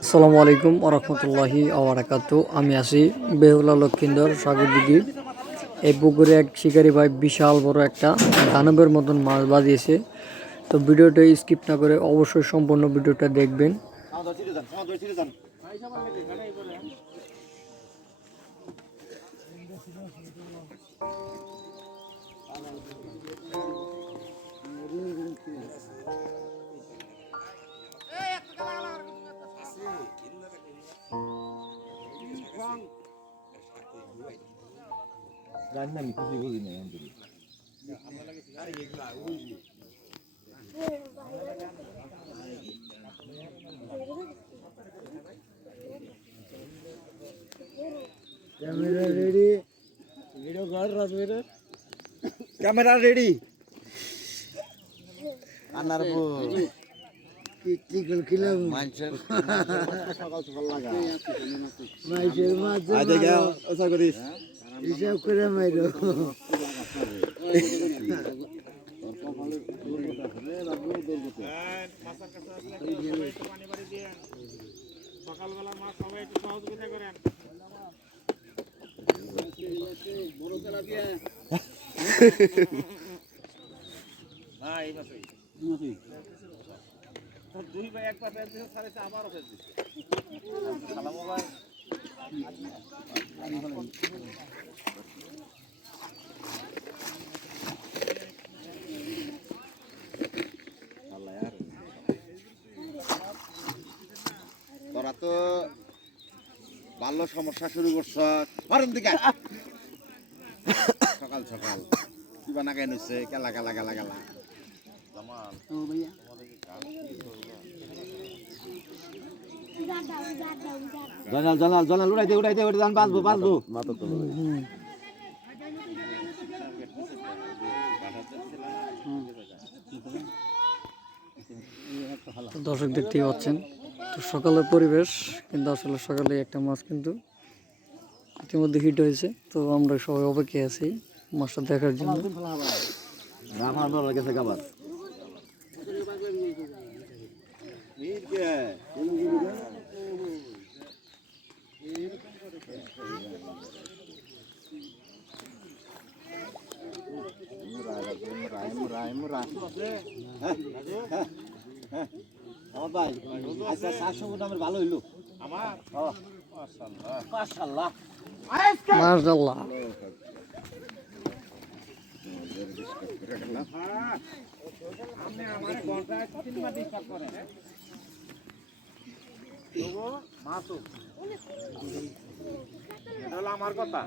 আসসালামু আলাইকুম ওয়া রাহমাতুল্লাহি ওয়া বারাকাতুহু। আমি আছি বেহুলা লক্ষিন্দর সাগর দিঘি। এই পুকুরে এক শিকারি ভাই বিশাল বড় একটা দানবের মতন মাছ বাজিয়েছে। তো ভিডিওটা স্কিপ না করে অবশ্যই সম্পূর্ণ ভিডিওটা দেখবেন। জানি না আমি কিছু বুঝি না ক্যামেরা রেডি, ভিডিও কর রাজবীরের ক্যামেরা রেডি আনার কি কিলাম মাইন্ডসেট সকাল সকাল লাগা মাইশের মাছ আজ গা ওসা করিস হিসাব করে মাইরো সকালবেলা মা সবাই একটু সহযোগিতা করেন। বড় তেলাপিয়া না এই মাসেই দুই ভাই একবার ফেল দিছে সাড়ে আবারও ফেল দিছে সালাম ভাই তোরা তো ভালো সমস্যা শুরু করছ মারুন দিকে সকাল সকাল কিবা না কেন হচ্ছে কেলা কেলা কেলা কেলা ও ভাইয়া জানাল জানাল জানাল উড়াইতে উড়াইতে উড়ে যান বাঁচবো বাঁচবো মাথা তো দর্শক দেখতেই পাচ্ছেন, তো সকালের পরিবেশ কিন্তু আসলে সকালে একটা মাছ কিন্তু ইতিমধ্যে হিট হয়েছে। তো আমরা সবাই অপেক্ষায় আছি মাছটা দেখার জন্য। রাফার বড় গেছে খাবার ভাই আচ্ছা 700 দামের ভালো হইলো আমার মাশাআল্লাহ মাশাআল্লাহ। আপনি আমার ঘন্টায় 3 বার ডিস্টার্ব করেন তবু মাসু এটা হলো আমার কথা